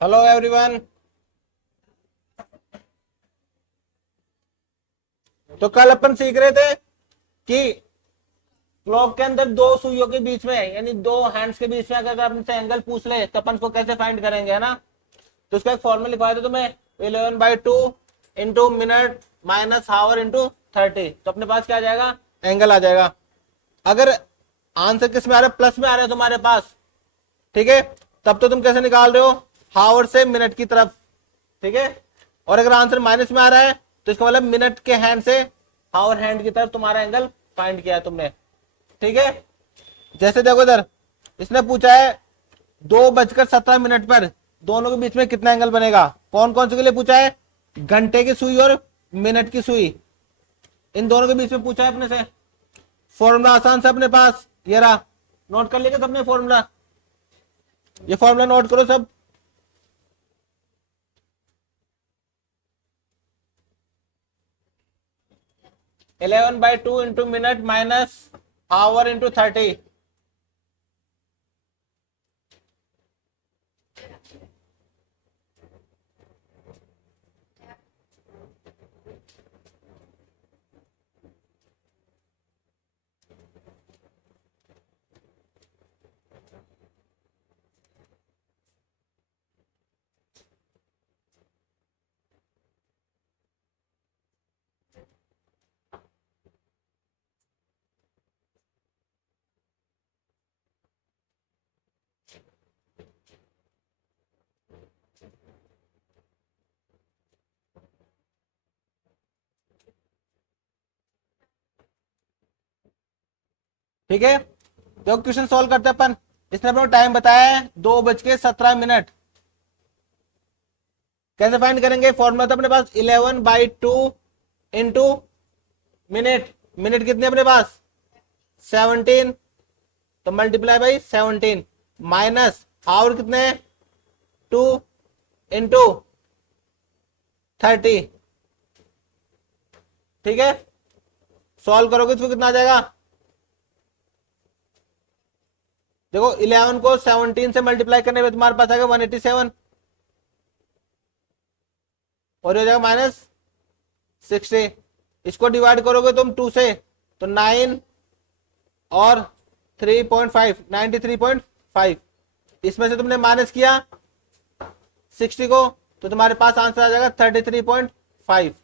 Hello everyone. तो कल अपन सीख रहे थे कि क्लॉक के अंदर दो सुइयों के बीच में यानी दो हैंड्स के बीच में अगर अपन से एंगल पूछ ले तो अपन को कैसे फाइंड करेंगे, है ना। तो उसका एक फॉर्मूला लिखवाया था तुम्हें, 11/2 इंटू मिनट माइनस हावर इंटू 30। तो अपने पास क्या आ जाएगा, एंगल आ जाएगा। अगर आंसर किस में आ रहा है, प्लस में आ रहा है तुम्हारे पास, ठीक है, तब तो तुम कैसे निकाल रहे हो, हावर से मिनट की तरफ, ठीक है। और अगर आंसर माइनस में आ रहा है तो इसका मतलब मिनट के हैंड से हावर हैंड की तरफ तुम्हारा एंगल फाइंड किया है तुमने, ठीक है। जैसे देखो इधर इसने पूछा है 2:17 पर दोनों के बीच में कितना एंगल बनेगा। कौन कौन से के लिए पूछा है, घंटे की सुई और मिनट की सुई, इन दोनों के बीच में पूछा है अपने से। फॉर्मूला आसान से अपने पास ये रहा, नोट कर लिया सबने फॉर्मूला, ये फॉर्मूला नोट करो सब। 11/2 into minute minus our into 30। ठीक है, तो क्वेश्चन सॉल्व करते हैं अपन। इसने अपना टाइम बताया है 2:17। कैसे फाइंड करेंगे, फॉर्मूला था अपने पास 11/2 इंटू मिनट, मिनट कितने अपने पास 17, तो मल्टीप्लाई बाई 17 माइनस आवर कितने 2 इंटू 30, ठीक है। सॉल्व करोगे तो कितना आ जाएगा, देखो 11 को 17 से मल्टीप्लाई करने में तुम्हारे पास आएगा 187 और हो जाएगा -60। इसको डिवाइड करोगे तुम 2 से तो 9 और 3.5 93.5, इसमें से तुमने माइनस किया 60 को तो तुम्हारे पास आंसर आ जाएगा 33.5।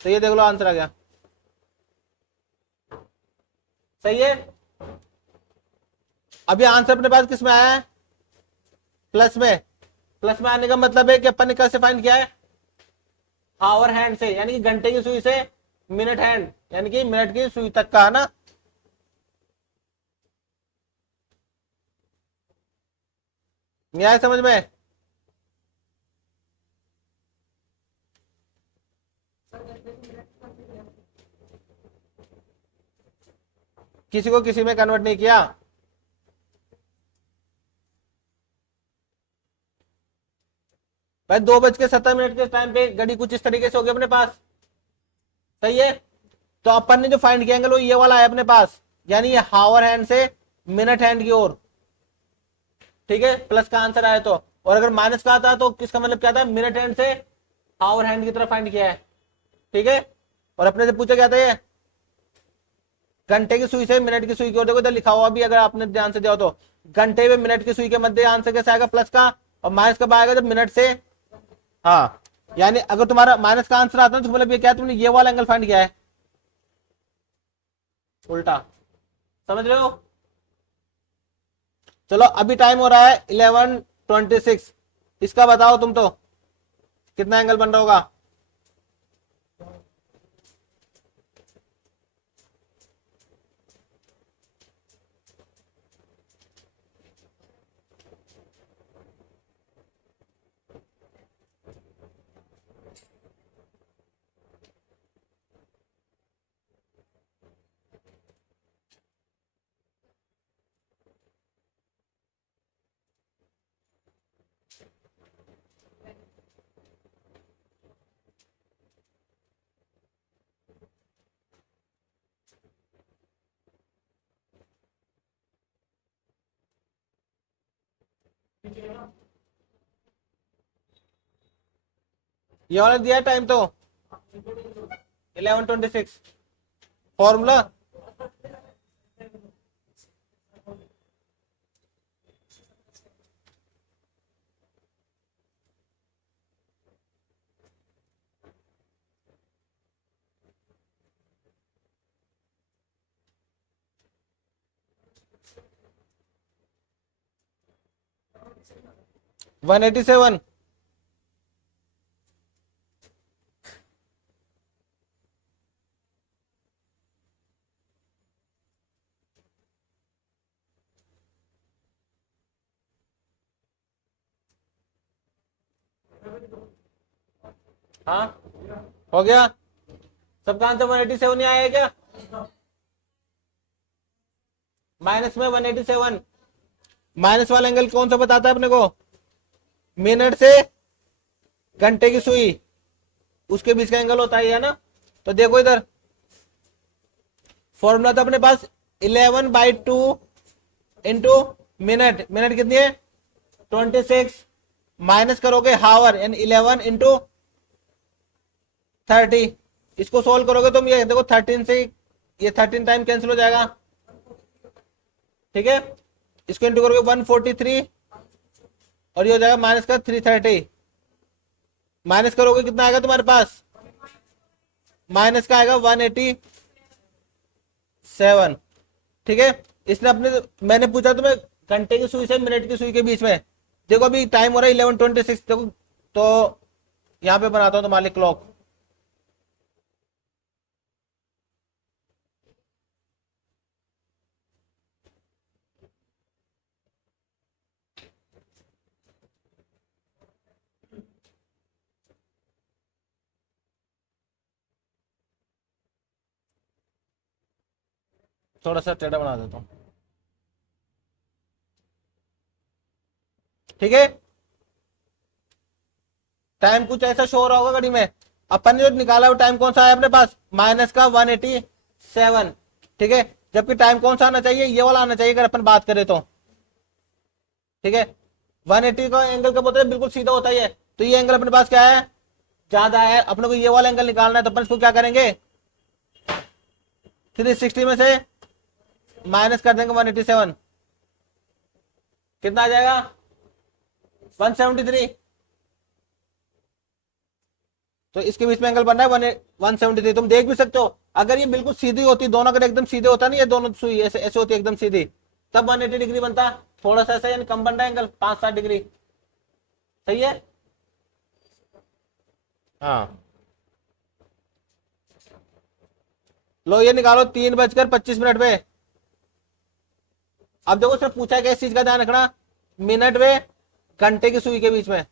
तो ये देख लो आंसर आ गया, सही है। अभी आंसर अपने पास किस में आया है, प्लस में। प्लस में आने का मतलब है कि अपन ने कैसे फाइंड किया है, हावर हैंड से, यानी कि घंटे की सुई से मिनट हैंड यानी कि मिनट की सुई तक का, है ना। नहीं आया समझ में, किसी को किसी में कन्वर्ट नहीं किया। भाई 2:17 के टाइम पे घड़ी कुछ इस तरीके से होगी अपने पास, सही है। तो अपन ने जो फाइंड किया वो ये वाला है अपने पास, यानी ये हावर हैंड से मिनट हैंड की ओर, ठीक है, प्लस का आंसर आया तो। और अगर माइनस का आता तो किसका मतलब क्या था, मिनट हैंड से हावर हैंड की तरफ फाइंड किया है, ठीक है। और अपने से पूछा क्या था, ये घंटे की सुई से मिनट की सुई की ओर, देखो इधर लिखा हुआ भी अगर आपने ध्यान से दिया तो, घंटे में मिनट की सुई के मध्य आंसर कैसे आएगा, प्लस का, और माइनस कब आएगा जब मिनट से, हाँ, यानी अगर तुम्हारा माइनस का आंसर आता है तो मतलब ये क्या, तुमने ये वाला एंगल फाइंड किया है, उल्टा, समझ रहे हो। चलो अभी टाइम हो रहा है 11:26, इसका बताओ तुम तो कितना एंगल बन रहा होगा। ये वाला दिया टाइम तो 11:26 फॉर्मूला। $187। हाँ हो गया सबका आंसर 187 ही आया क्या? माइनस में 187। माइनस वाला एंगल कौन सा बताता है अपने को? मिनट से घंटे की सुई उसके बीच का एंगल होता है ना। तो देखो इधर फॉर्मूला था अपने पास 11/2 इंटू मिनट। मिनट कितनी है? 26। माइनस करोगे हावर यानी 11 इंटू 30। इसको सोल्व करोगे तुम, ये देखो 13 से ये 13 टाइम कैंसिल हो जाएगा। ठीक है, इसको इंटू करोगे 143 और ये हो जाएगा माइनस का 330। माइनस करोगे कितना आएगा तुम्हारे पास? माइनस का आएगा 187। ठीक है, इसने अपने मैंने पूछा तुम्हें घंटे की सुई से मिनट की सुई के बीच में। देखो अभी टाइम हो रहा है 11:26। देखो तो यहां पे बनाता हूं तुम्हारे क्लॉक। थोड़ा सा टेढ़ा बना देता हूं। ठीक है, टाइम कुछ ऐसा शो हो रहा होगा घड़ी में। अपन ने जो निकाला वो टाइम कौन सा है अपने पास? माइनस का 187। ठीक है, जबकि टाइम कौन सा आना चाहिए? ये वाला आना चाहिए अगर अपन बात करें तो। ठीक है, 180 का एंगल कब होता है? बिल्कुल सीधा होता ही है। तो ये एंगल अपने पास क्या है? ज्यादा है। अपने को ये वाला एंगल निकालना है तो अपन इसको क्या करेंगे? 360 में से माइनस कर देंगे 187। कितना आ जाएगा? 173। तो इसके बीच में एंगल बन रहा है 173। तुम देख भी सकते हो, अगर ये बिल्कुल सीधी होती, दोनों अगर एकदम सीधे होता नहीं, ये दोनों सुई ऐसे ऐसे होती एकदम सीधी, तब 180 डिग्री बनता। थोड़ा सा ऐसा यानी कम बन रहा है एंगल 5-7 डिग्री। सही है। हाँ, लो ये निकालो 3:25 पे। अब देखो सिर्फ पूछा है कि इस चीज का ध्यान रखना, मिनट में घंटे की सुई के बीच में।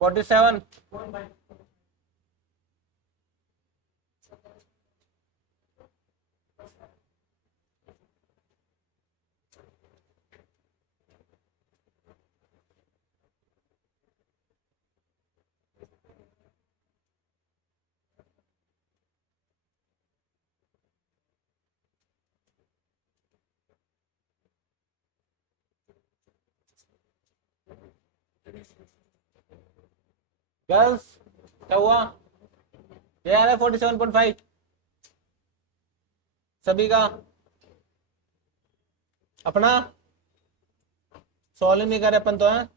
Forty seven. गर्ल्स क्या हुआ? ये आ रहा है 47.5 सभी का। अपना सॉल्व नहीं करे अपन तो है।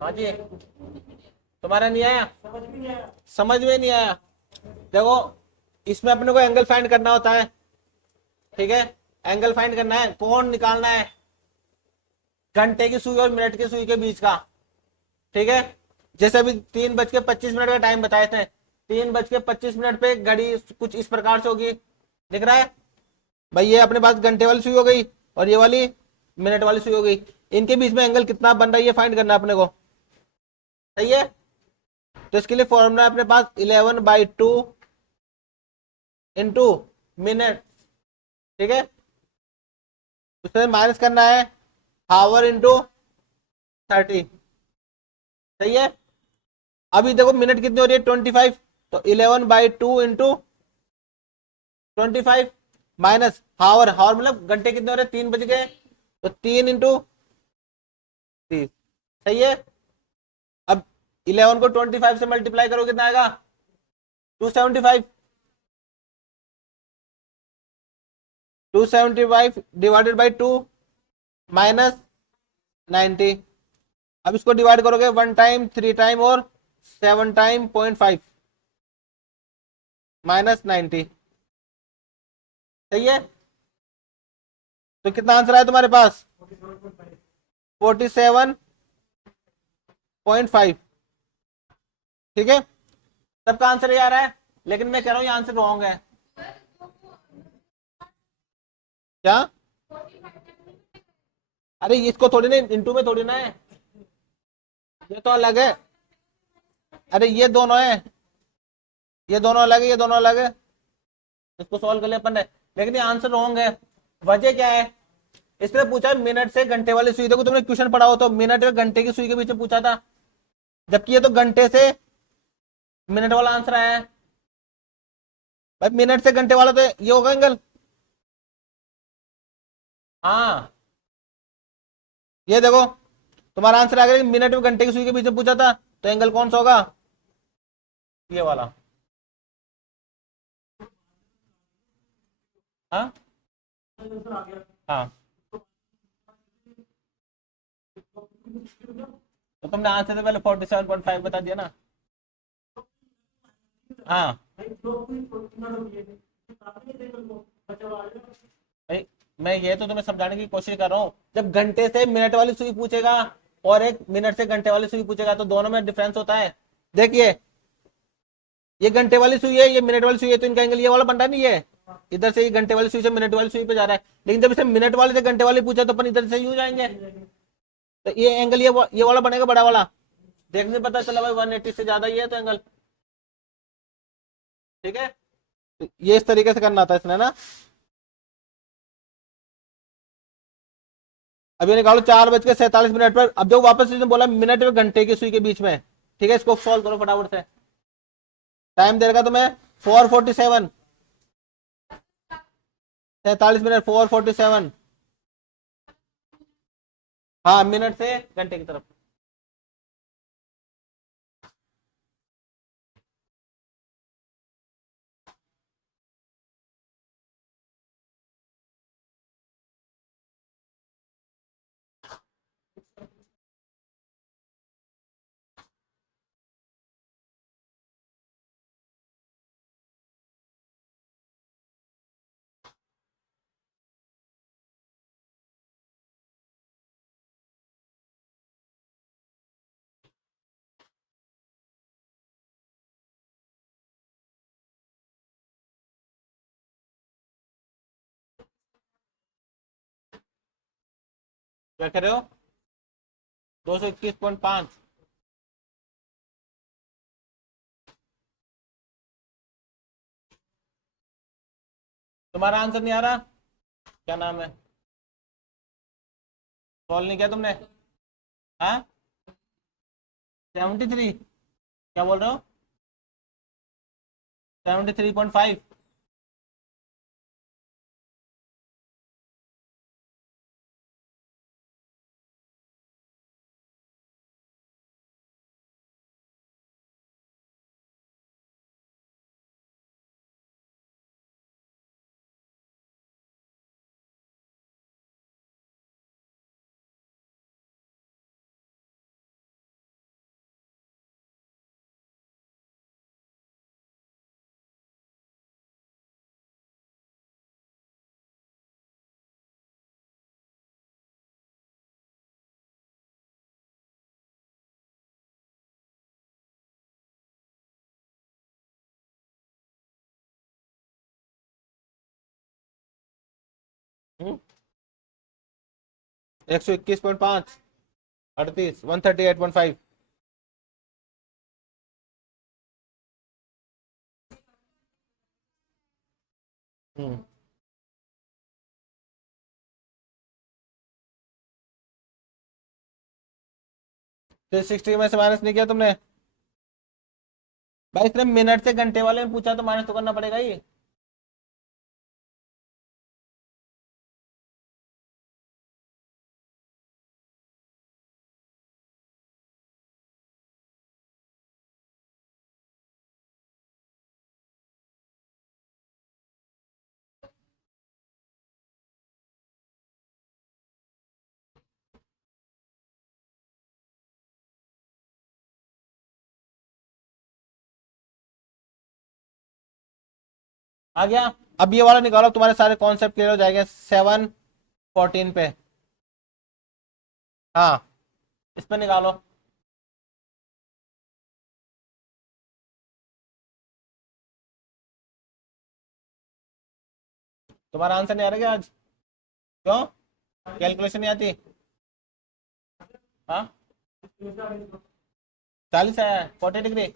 हाँ जी, तुम्हारा नहीं आया? समझ में नहीं आया। देखो इसमें अपने को एंगल फाइंड करना होता है, ठीक है। एंगल फाइंड करना है, कौन निकालना है, घंटे की सुई और मिनट की सुई के बीच का, ठीक है। जैसे अभी 3:25 का टाइम बताए थे, 3:25 पे घड़ी कुछ इस प्रकार से होगी, दिख रहा है भाई। ये अपने पास घंटे वाली सुई हो गई और ये वाली मिनट वाली सुई हो गई। इनके बीच में एंगल कितना बन रहा है ये फाइंड करना है अपने को, सही है। तो इसके लिए फॉर्मूला है अपने पास 11/2 इंटू मिनट, ठीक है। उसमें माइनस करना है हावर इंटू 30, सही है। अभी देखो मिनट कितनी हो रही है 25, तो 11/2 इंटू 25 माइनस हावर, हावर मतलब घंटे कितने हो रहे 3 बज गए, तो 3 इंटू 30, सही है। अब 11 को 25 से मल्टीप्लाई करो कितना आएगा 275, 275 डिवाइडेड बाई 2 माइनस 90। अब इसको डिवाइड करोगे 1 टाइम 3 टाइम और 7 टाइम 0.5 माइनस 90, सही है। तो कितना आंसर आया तुम्हारे पास 47.5, ठीक है। सबका आंसर ये आ रहा है, लेकिन मैं कह रहा हूं ये आंसर रॉन्ग है। क्या? अरे इसको थोड़ी ना इंटू में थोड़ी ना है, ये तो अलग है। अरे ये दोनों है, ये दोनों अलग है, ये दोनों अलग है। इसको सॉल्व कर ले अपन ने, लेकिन ये आंसर रॉन्ग है। वजह क्या है, इसने पूछा मिनट से घंटे वाली सुई, देखो तुमने क्वेश्चन पढ़ा हो तो मिनट और घंटे की सुई के बीच में पूछा था, जबकि ये तो घंटे से मिनट वाला आंसर आया है। भाई मिनट से घंटे वाला तो ये होगा एंगल, हाँ। ये देखो तुम्हारा आंसर आ गया, मिनट और घंटे की सुई के बीच में पूछा था, तो एंगल कौन सा होगा, ये वाला। हाँ हाँ, तो तुमने आंसर से पहले 47.5 बता दिया ना। हाँ भाई, मैं ये तो तुम्हें समझाने की कोशिश कर रहा हूँ, जब घंटे से मिनट वाली सुई पूछेगा और एक मिनट से घंटे वाली सुई पूछेगा तो दोनों में डिफरेंस होता है। देखिए ये घंटे वाली सुई है, ये मिनट वाली सुई है, तो इनका एंगल ये वाला बन रहा है नहीं, ये इधर से ये घंटे वाली सुई से मिनट वाली सुई पे जा रहा है। लेकिन जब इसे मिनट वाले से घंटे वाली पूछा तो अपन इधर से यूं जाएंगे, तो ये एंगल ये वाला बनेगा बड़ा वाला। देखने से पता चला भाई 180 से ज्यादा ही है तो एंगल, ठीक है। तो ये इस तरीके से करना था इसने ना। अब ये निकालो 4:47 पर, अब जो वापस इसने बोला मिनट और घंटे की सुई के बीच में, ठीक है। इसको सॉल्व करो फटाफट से, टाइम दे रखा तुम्हें 4:47, 47 मिनट 4:47, हाँ मिनट से घंटे की तरफ। क्या कर रहे हो 221.5, तुम्हारा आंसर नहीं आ रहा, क्या नाम है, सॉल्व नहीं किया तुमने। हाँ 73, क्या बोल रहे हो 73.5, 121.5 38 138.5। हम्म 360 में से माइनस नहीं किया तुमने? भाई इसने मिनट से घंटे वाले में पूछा तो माइनस तो करना पड़ेगा ही। आ गया। अब ये वाला निकालो, तुम्हारे सारे कॉन्सेप्ट क्लियर हो जाएंगे 7:14 पे। हाँ इस पे निकालो। तुम्हारा आंसर नहीं आ रहा क्या आज? क्यों? कैलकुलेशन नहीं आती? हाँ 40 है 40 डिग्री।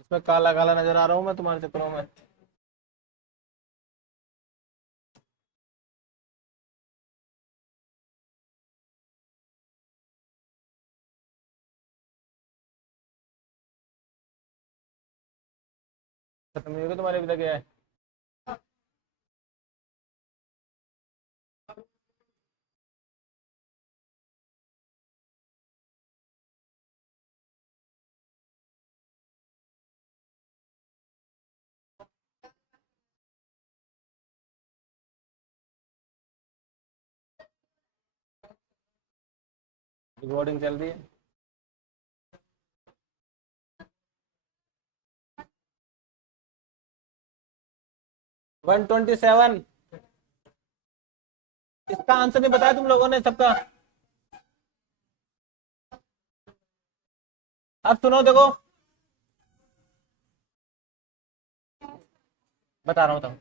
इसमें काला काला नजर आ रहा हूँ मैं तुम्हारे चक्करों में। खत्म नहीं होगा तुम्हारे अभी तक ये है। रिकॉर्डिंग चल रही है। वन 127। इसका आंसर नहीं बताया तुम लोगों ने सबका? अब सुनो देखो, बता रहा हूँ तब।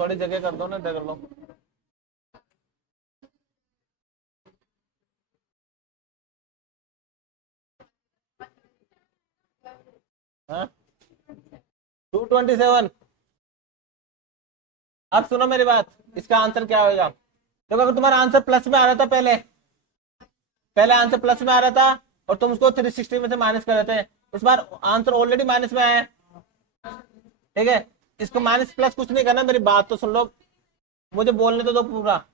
थोड़ी जगह कर दो ना, इधर कर लो। हाँ 227। अब सुनो मेरी बात, इसका आंसर क्या होगा? देखो अगर तुम्हारा आंसर प्लस में आ रहा था पहले, पहले आंसर प्लस में आ रहा था और तुम उसको 360 में से माइनस कर रहे थे, इस बार आंसर ऑलरेडी माइनस में आया है। ठीक है, इसको माइनस प्लस कुछ नहीं करना, मेरी बात तो सुन लो, मुझे बोलने तो दो पूरा।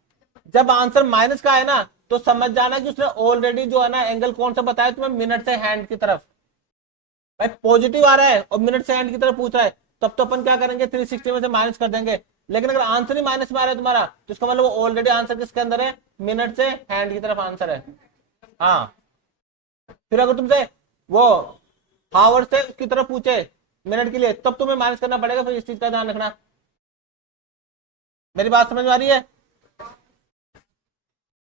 जब आंसर माइनस का है ना तो समझ जाना कि उसने ऑलरेडी जो है ना एंगल कौन सा बताया तुम्हें, मिनट से हैंड की तरफ। भाई पॉजिटिव आ रहा है और मिनट से हैंड की तरफ पूछ रहा है, तब तो अपन क्या करेंगे 360 में से माइनस कर देंगे। लेकिन अगर आंसर ही माइनस में आ रहा है तुम्हारा तो इसका मतलब ऑलरेडी आंसर किसके अंदर है, मिनट से हैंड की तरफ आंसर है। हाँ फिर अगर तुमसे वो हावर से उसकी तरफ पूछे मिनट के लिए, तब तुम्हें माइनस करना पड़ेगा, फिर इस चीज का ध्यान रखना। मेरी बात समझ में आ रही है?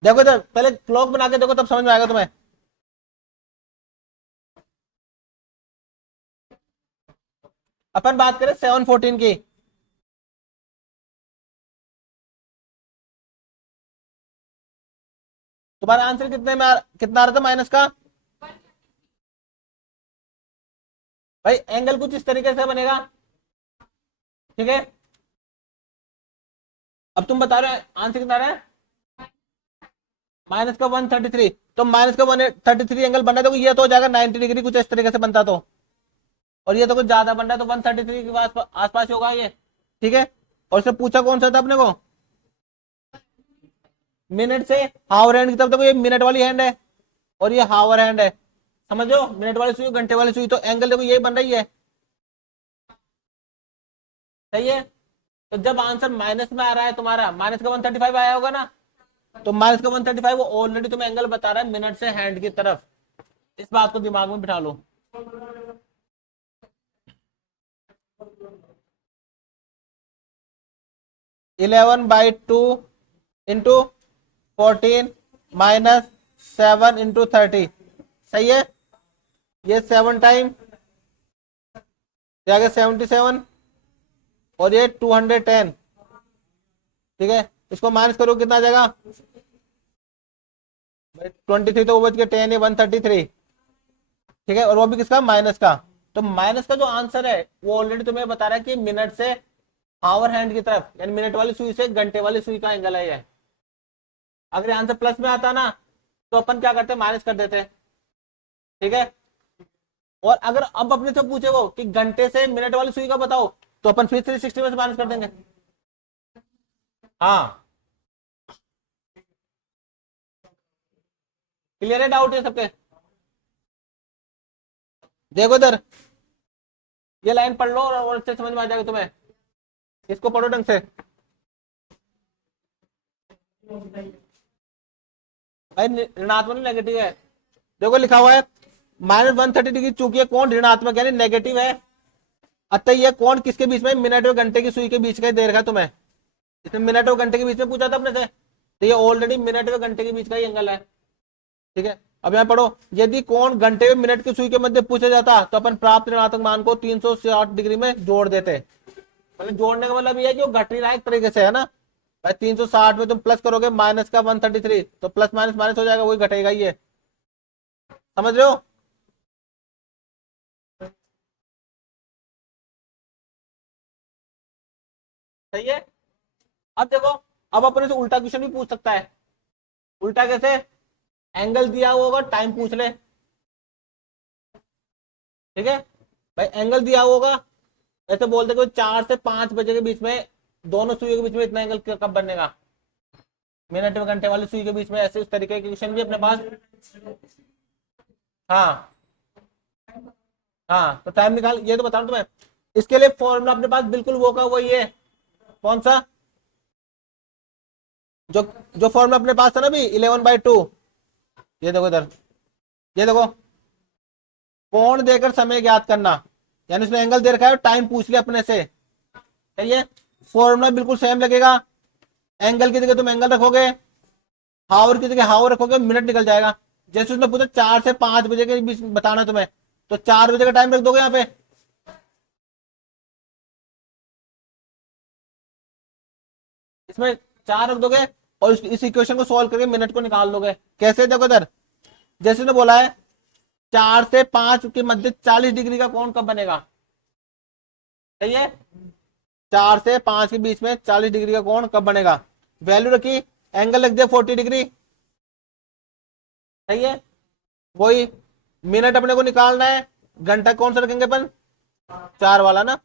देखो इधर पहले क्लॉक बना के देखो, तब समझ में आएगा तुम्हें। अपन बात करें 7:14 की। तुम्हारा आंसर कितना आ रहा था माइनस का? भाई एंगल कुछ इस तरीके से बनेगा, ठीक है। अब तुम बता रहे हो आंसर कितना आ रहा है, माइनस का 133। तो माइनस का 133 एंगल बन रहा है, तो ये तो हो जाएगा 90 डिग्री, कुछ इस तरीके से बनता तो। और ये तो कुछ ज्यादा बन रहा है, तो 133 के आसपास ही होगा ये, ठीक है। और इससे पूछा कौन सा था अपने को? मिनट से हावर हैंड की तरफ, देखो ये मिनट वाली हैंड है और ये हावर हैंड है, समझो, मिनट वाली सुई घंटे वाली सुई, तो एंगल देखो यही बन रही है, सही है। तो जब आंसर माइनस में आ रहा है तुम्हारा, माइनस का 135 आया होगा ना, तो माइनस का 135 वो ऑलरेडी तुम्हें एंगल बता रहा है मिनट से हैंड की तरफ, इस बात को दिमाग में बिठा लो। 11/2 इंटू 14 -7 × 30, सही है। ये 7 टाइम, क्या 77 और ये 210, ठीक है। इसको माइनस करो कितना आ जाएगा, 23 तो वो बच के 10 है 133, ठीक है। और वो भी किसका, माइनस का। तो माइनस का जो आंसर है वो ऑलरेडी तुम्हें बता रहा है कि मिनट से आवर हैंड की तरफ, यानी मिनट वाली सुई से घंटे वाली सुई का एंगल है ये। अगर आंसर प्लस में आता ना तो अपन क्या करते, माइनस कर देते, ठीक है। और अगर अब अपने से पूछे वो कि घंटे से मिनट वाली सुई का बताओ, तो अपन फिर 360 में से माइनस कर देंगे। हाँ, क्लियर है, डाउट है सबके। देखो इधर, ये लाइन पढ़ लो और अच्छे समझ में आ जाएगा तुम्हें, इसको पढ़ो ढंग से। भाई ऋणात्मक नेगेटिव है, देखो लिखा हुआ है -130 डिग्री, चूंकि ये कोण ऋणात्मक यानी नेगेटिव है, अतः ये कोण किसके बीच में, मिनट और घंटे की सुई के बीच का दे रखा है तुम्हें। इसने मिनट और घंटे के बीच में पूछा था अपने से, तो ये ऑलरेडी मिनट और घंटे के बीच का ही एंगल है, ठीक है। अब यहाँ पढ़ो, यदि कोण घंटे और मिनट की सुई के मध्य पूछा जाता तो अपन प्राप्त ऋणात्मक मान को 360 डिग्री में जोड़ देते। मतलब जोड़ने का मतलब ये है कि वो घट नहीं रहा है एक तरीके से, है ना भाई। 360 में तुम प्लस करोगे माइनस का 133, तो प्लस माइनस माइनस हो जाएगा, वही घटेगा ये, समझ रहे हो। सही है। अब देखो, अब अपने से उल्टा क्वेश्चन भी पूछ सकता है। उल्टा कैसे, एंगल दिया हुआ होगा, टाइम पूछ ले, ठीक है भाई। एंगल दिया हुआ होगा, ऐसे बोलते कि 4 से 5 बजे के बीच में दोनों सुइयों के बीच में इतना एंगल कब बनेगा, मिनट में घंटे वाली सुई के बीच में, ऐसे इस तरीके के क्वेश्चन भी अपने पास। हाँ हाँ, तो टाइम निकाल, ये तो बता रहा हूं तुम्हें। इसके लिए फॉर्मूला अपने पास बिल्कुल वो का वही है, कौन सा, जो जो फॉर्मूला अपने पास था ना भी, 11/2। ये देखो इधर, ये देखो, कोण देकर समय ज्ञात करना, यानी उसने एंगल दे रखा है, टाइम पूछ लिया अपने से, सही है। फॉर्मूला बिल्कुल सेम लगेगा, एंगल की जगह तुम एंगल रखोगे, हावर की जगह हावर रखोगे, मिनट निकल जाएगा। जैसे उसने पूछा 4 से 5 बजे के बीच बताना तुम्हें, तो 4 बजे का टाइम रख दोगे यहाँ पे, इसमें 4 रख दोगे, और इस इक्वेशन को सॉल्व करके मिनट को निकाल दोगे। कैसे, देखो इधर, जैसे उसने बोला है 4 से 5 के मध्य 40 डिग्री का कोण कब बनेगा, सही है। 4 से 5 के बीच में 40 डिग्री का कोण कब बनेगा, वैल्यू रखी, एंगल रख दिया 40 डिग्री, सही है। वही मिनट अपने को निकालना है, घंटा कौन सा रखेंगे अपन, 4 वाला ना,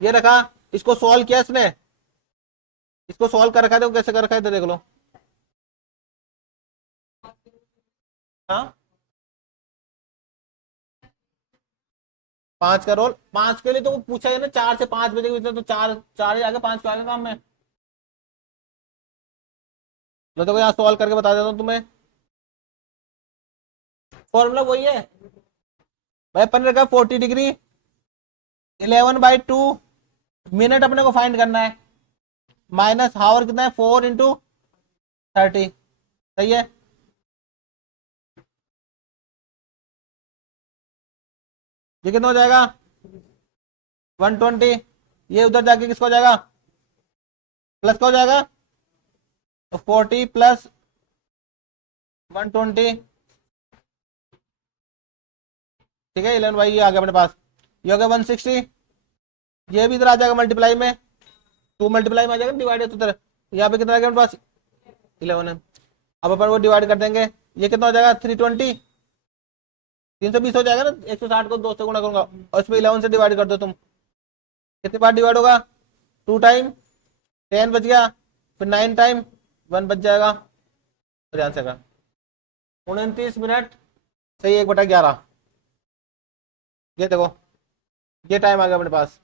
ये रखा। इसको सॉल्व किया इसने, इसको सॉल्व कर रखा है, देखो कैसे कर रखा है, तो देख लो। हाँ, 5 का रोल, 5 के लिए तो वो पूछा है ना, 4 से 5 बजे के बीच में, तो 4 आगे 5 तो आगे काम में। मैं तो यहाँ सॉल्व करके बता देता हूँ तुम्हें, फॉर्मूला वही है भाई। अपन ने रखा 40 डिग्री, 11/2, मिनट अपने को फाइंड करना है, माइनस हावर कितना है, 4 × 30, सही है। ये कितना हो जाएगा, 120, ये उधर जाके किसका हो जाएगा, प्लस का हो जाएगा, तो 40 + 120, ठीक है। 11 ये आ गया अपने पास, ये हो गया 160, ये भी इधर आ जाएगा मल्टीप्लाई में, 2 मल्टीप्लाई में आ जाएगा, डिवाइड है तो इधर, यहाँ पे कितना आ गया अपने पास, 11 है। अब अपन वो डिवाइड कर देंगे, ये कितना हो जाएगा, 320, 320 हो जाएगा ना, 160 को 2 से गुणा करूंगा, और इसमें 11 से डिवाइड कर दो तुम, कितनी बार डिवाइड होगा, 2 टाइम, 10 बच गया, फिर 9 टाइम 1 बच जाएगा, ध्यान से कर। 29 मिनट सही 1/11। ये देखो, ये टाइम आ गया अपने पास।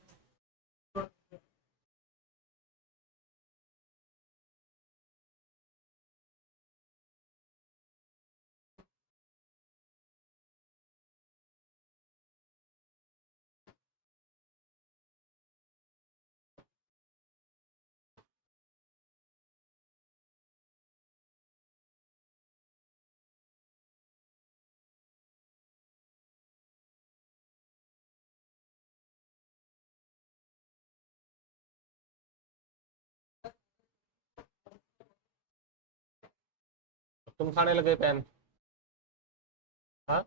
तुम खाने लगे पेन। हाँ,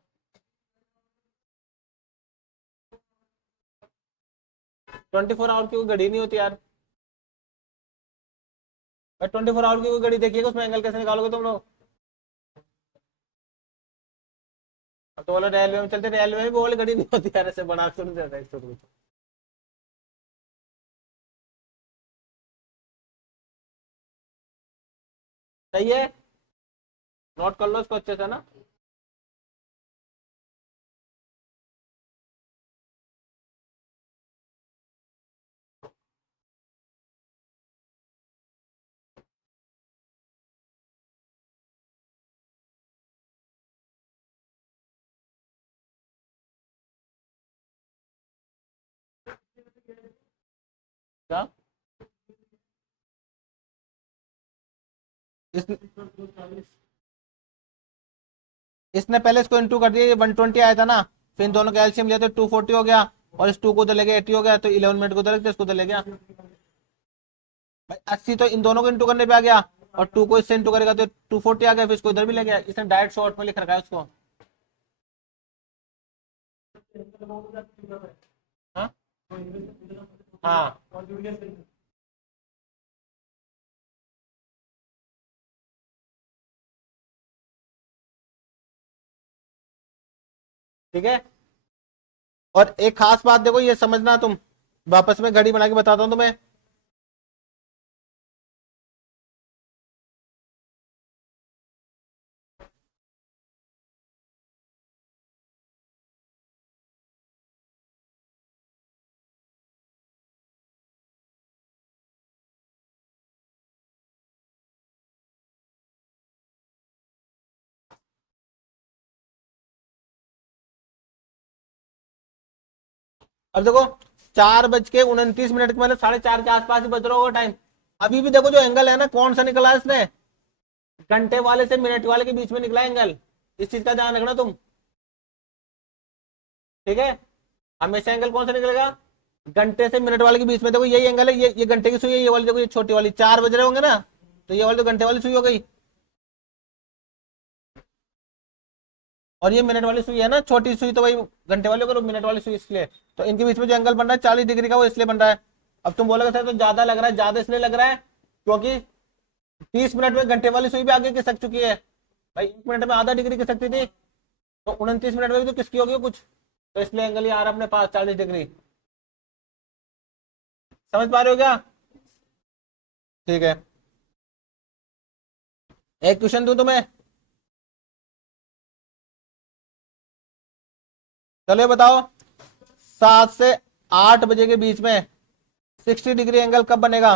24 आवर की कोई घड़ी नहीं होती यार। 24 आवर की कोई घड़ी देखिएगा, उसमें एंगल कैसे निकालोगे तुम लोग? अब तो बोला रेलवे में चलते, रेलवे में भी वो वाली घड़ी नहीं होती यार, ऐसे बना के नहीं देता इसको कुछ। सही है, नोट कर लो इसको अच्छे से ना। क्या? इस, इसने पहले इसको इंटू कर दिया, ये 120 आया था ना, फिर इन दोनों का एलसीएम लिया तो 240 हो गया, और इस 2 को उधर ले गया 80 हो गया, तो 11 मिनट को उधर रख दिया, इसको उधर ले गया भाई। 80 तो इन दोनों को इंटू करने पे आ गया, और 2 को इससे इंटू करेगा तो 240 आ गया, फिर इसको इधर भी ले गया। इसने डायरेक्ट शॉर्ट में लिख रखा है उसको। हाँ, हाँ, ठीक है। और एक खास बात देखो, ये समझना तुम, वापस में घड़ी बना के बताता हूँ तुम्हें। अब देखो, 4:29 के मतलब 4:30 के आसपास ही बज रहा होगा टाइम। अभी भी देखो जो एंगल है ना, कौन सा निकला है इसने, घंटे वाले से मिनट वाले के बीच में निकला एंगल। इस चीज का ध्यान रखना तुम, ठीक है। हमेशा एंगल कौन सा निकलेगा, घंटे से मिनट वाले के बीच में। देखो यही एंगल है, ये घंटे की सुई है, ये वाली देखो, ये छोटी वाली 4 बज रहे होंगे ना, तो ये वाली तो घंटे वाली सुई हो गई, और ये मिनट वाली सुई है ना, छोटी सुई तो भाई घंटे वाली होगी, मिनट वाली सुई इसलिए। तो इनके बीच में जो एंगल बन रहा है 40 डिग्री का, वो इसलिए बन रहा है। अब तुम बोलोगे सर तो ज्यादा लग रहा है, ज्यादा इसलिए लग रहा है क्योंकि 30 मिनट में घंटे वाली सुई भी आगे खिसक चुकी है भाई, 1 मिनट में आधा डिग्री खिसकती थी, तो 29 मिनट में भी तो किसकी होगी कुछ, तो इसलिए एंगल ये आ रहा है अपने पास 40 डिग्री। समझ पा रहे हो क्या? ठीक है, एक क्वेश्चन दूं तुम्हें, चलो ये बताओ, 7 से 8 बजे के बीच में 60 डिग्री एंगल कब बनेगा?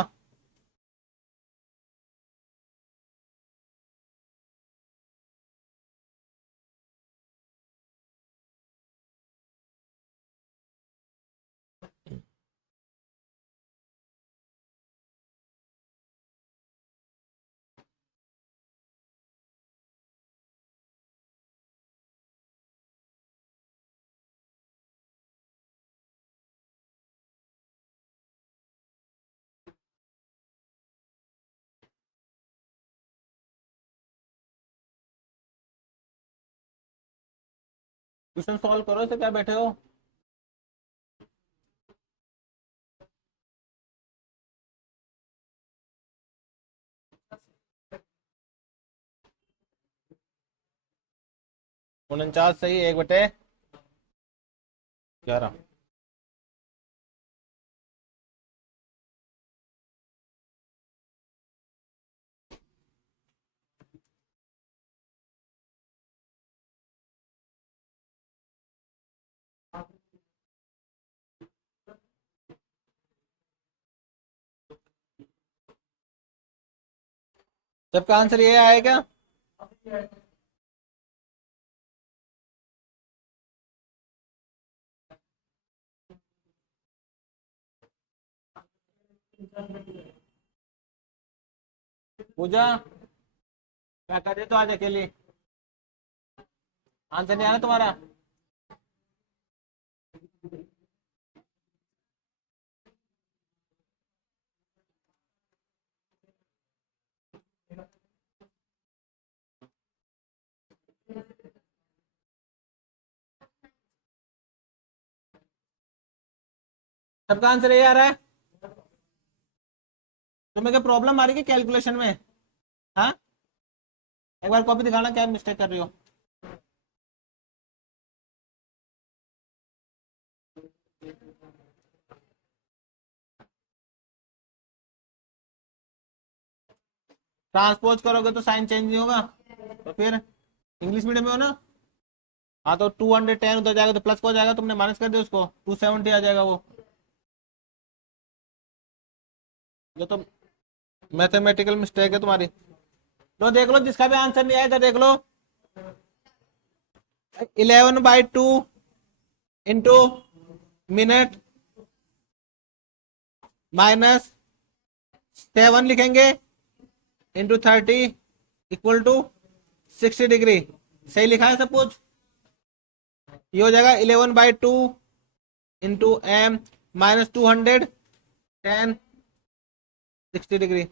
क्वेश्चन सॉल्व करो, इसे क्या बैठे हो। 49 सही, 1/11। सबका आंसर ये आया क्या? पूजा क्या कर रहे तो आज अकेले? आंसर नहीं आया तुम्हारा? सबका आंसर ये आ रहा है? तुम्हें क्या प्रॉब्लम आ रही है कैलकुलेशन में? हाँ, एक बार कॉपी दिखाना क्या मिस्टेक कर रही हो। ट्रांसपोज करोगे तो साइन चेंज नहीं होगा, तो फिर इंग्लिश मीडियम में हो ना? हाँ, तो 210 उधर जाएगा तो प्लस को हो जाएगा, तुमने माइनस कर दिया उसको, 270 आ जाएगा वो। ये तो मैथमेटिकल मिस्टेक है तुम्हारी। लो देख लो, जिसका भी आंसर नहीं आया इधर देख लो। 11/2 इंटू मिनट माइनस 7 लिखेंगे इंटू 30 इक्वल टू 60 डिग्री। सही लिखा है सब कुछ? ये हो जाएगा 11/2 इंटू एम माइनस 210 60 डिग्री।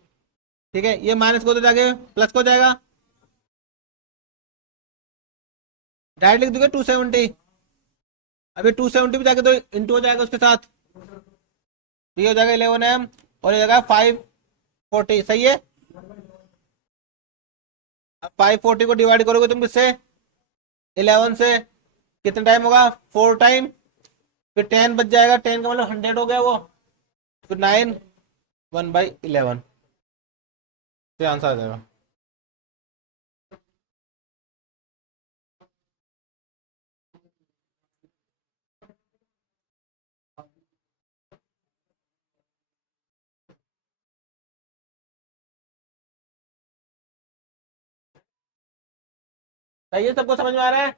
ठीक है, ये माइनस को तो जाके प्लस को जाएगा, डायरेक्ट लिख दोगे 270। अभी 270 भी जाके तो इंटू हो जाएगा उसके साथ, तो ये हो जाएगा 11m और ये हो जाएगा 540। सही है। अब 540 को डिवाइड करोगे तुम किससे? 11 से। कितना टाइम होगा? 4 टाइम, फिर 10 बच जाएगा, 10 का मतलब 100 हो गया वो, फिर 9 1/11 से आंसर आ जाएगा। सही है, सबको समझ में आ रहा है?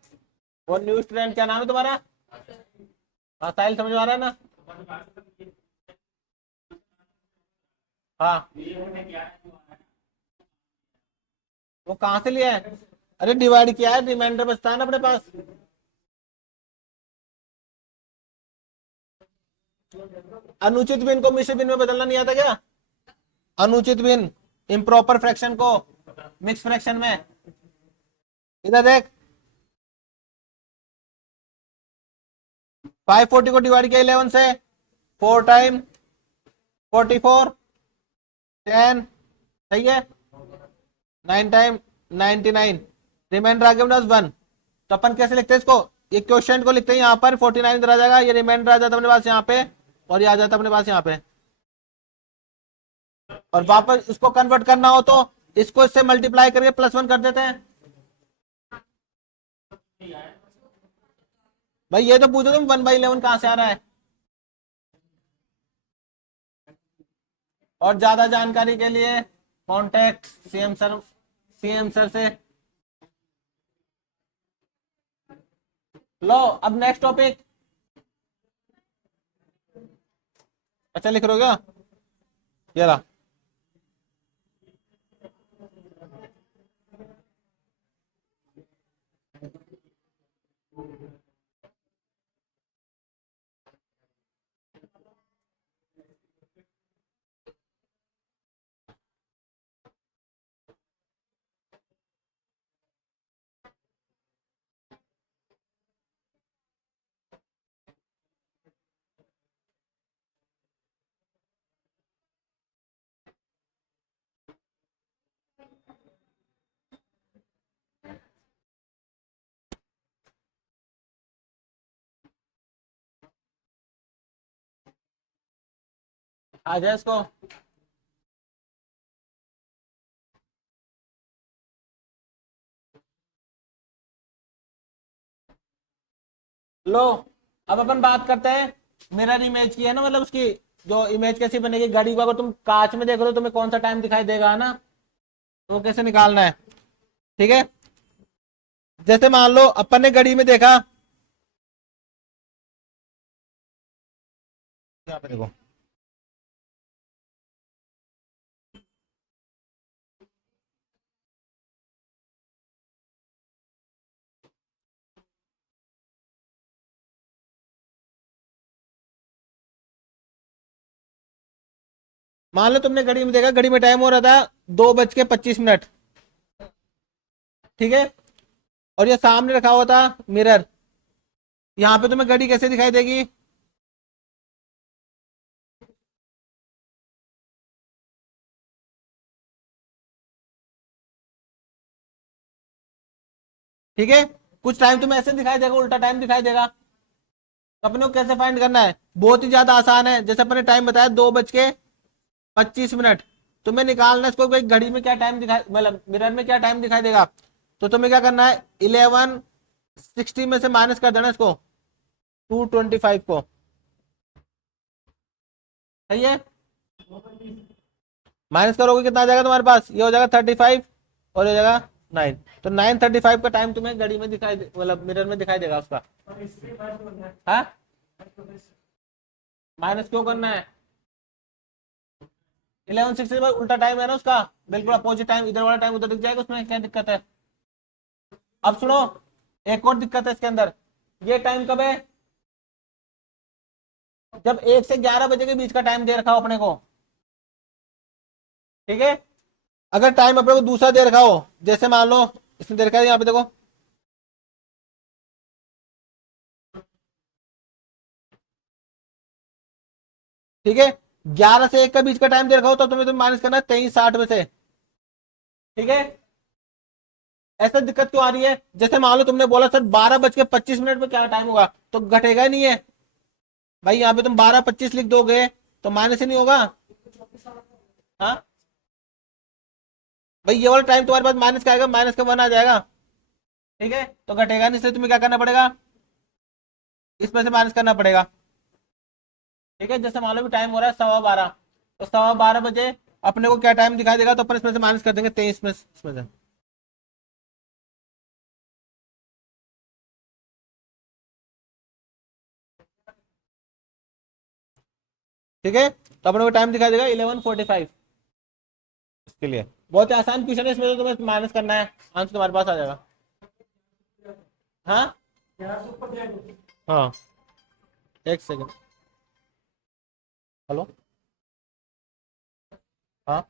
और न्यू स्टूडेंट क्या नाम है तुम्हारा? हाँ, साहिल, समझ में आ रहा है ना? हाँ, वो कहाँ से लिया है? अरे डिवाइड किया है, रिमाइंडर बचता है ना अपने पास। अनुचित बिन को मिश्र बिन में बदलना नहीं आता क्या? अनुचित बिन, इम्प्रॉपर फ्रैक्शन को मिक्स फ्रैक्शन में। इधर देख, 540 को डिवाइड किया 11 से, 4 टाइम 44 10। सही है। 9 टाइम 99, रिमाइंडर आ गया अपने पास 1। तो अपन कैसे लिखते हैं इसको? ये क्वेश्चन को लिखते हैं यहाँ पर, 49 इधर आ जाएगा, ये रिमाइंडर आ जाता अपने पास यहाँ पे, और ये आ जाता अपने पास यहाँ पे। और वापस इसको कन्वर्ट करना हो तो इसको इससे मल्टीप्लाई करके +1 कर देते हैं। भाई ये तो पूछो तुम 1/11 कहां से आ रहा है। और ज्यादा जानकारी के लिए कॉन्टेक्ट सीएम सर से। लो अब नेक्स्ट टॉपिक। अच्छा लिख रहे हो क्या? ये रहा। आ जाए इसको। लो अब अपन बात करते हैं मिरर इमेज की, है ना, मतलब उसकी जो इमेज कैसी बनेगी घड़ी को। अगर तुम कांच में देख रहे हो तुम्हें कौन सा टाइम दिखाई देगा, है ना? तो वो कैसे निकालना है, ठीक है। जैसे मान लो अपन ने घड़ी में देखा, यहाँ पे देखो, मान लो तुमने घड़ी में देखा, घड़ी में टाइम हो रहा था 2:25, ठीक है। और ये सामने रखा हुआ था मिरर, यहाँ पे तुम्हें घड़ी कैसे दिखाई देगी? ठीक है, कुछ टाइम तुम्हें ऐसे दिखाई देगा, उल्टा टाइम दिखाई देगा। तो अपने को कैसे फाइंड करना है? बहुत ही ज्यादा आसान है। जैसे अपने टाइम बताया 2:25, तुम्हें निकालना है इसको कोई घड़ी में क्या टाइम दिखाई, मतलब मिरर में क्या टाइम दिखाई देगा। तो तुम्हें क्या करना है, 11:60 में से माइनस कर देना इसको 2:25 को, सही है। माइनस करोगे कितना आ जाएगा तुम्हारे पास, ये हो जाएगा 35 और ये हो जाएगा 9। तो 9:35 का टाइम तुम्हें घड़ी में दिखाई मतलब मिरर में दिखाई देगा उसका। हाँ, माइनस क्यों करना है? 11:60 उल्टा टाइम है ना उसका, बिल्कुल अपोजिट टाइम, इधर वाला टाइम उधर दिख जाएगा, उसमें क्या दिक्कत है? अब सुनो, एक और दिक्कत है इसके अंदर। ये टाइम कब है? जब 1 से 11 बजे के बीच का टाइम दे रखा हो अपने को, ठीक है। अगर टाइम अपने को दूसरा दे रखा हो, जैसे मान लो इसने दे रखा है यहाँ पे देखो, ठीक है, 11 से 1 का बीच का टाइम दे रखा हो तो तुम्हें माइनस करना है 23:60 में से, ठीक है। ऐसा दिक्कत क्यों आ रही है? जैसे मान लो तुमने बोला सर 12:25 में क्या टाइम होगा, तो घटेगा ही नहीं है भाई। यहाँ पे तुम 12:25 लिख दोगे तो माइनस ही नहीं होगा। हाँ भाई, ये वाला टाइम तुम्हारे पास माइनस का आएगा, माइनस का 1 आ जाएगा, ठीक है। तो घटेगा नहीं, इसलिए तुम्हें क्या करना पड़ेगा, इसमें से माइनस करना पड़ेगा, ठीक है। जैसे मान लो भी टाइम हो रहा है 12:15, तो 12:15 बजे अपने को क्या टाइम दिखाई देगा, तो अपन इसमें से माइनस कर देंगे 23 में, इसमें से, ठीक है। तो अपने को टाइम दिखाई देगा 11:45। इसके लिए बहुत ही आसान क्वेश्चन है, इसमें तो तुम्हें माइनस करना है, आंसर तुम्हारे पास आ जाएगा। हाँ हाँ, एक सेकंड, हेलो, हाँ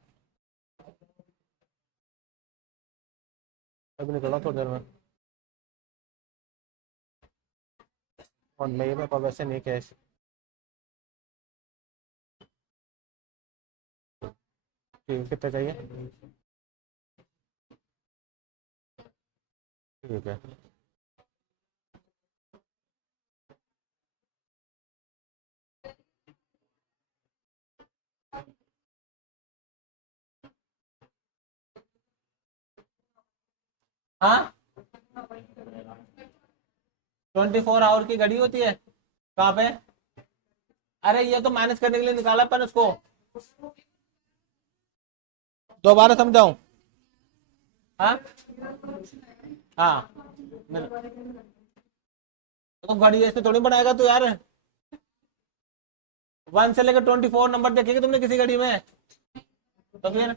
अभी निकल रहा हूँ थोड़ी देर में, और मेरे पास वैसे नहीं कैश। ठीक, कितने चाहिए? ठीक है। हाँ, 24 आवर की घड़ी होती है कहाँ पे? अरे ये तो माइनस करने के लिए निकाला अपन उसको, दोबारा समझाऊं? हाँ हाँ, तो घड़ी ऐसे थोड़ी बनाएगा तू यार। 1 से लेकर 24 नंबर देखेंगे तुमने किसी घड़ी में? तो फिर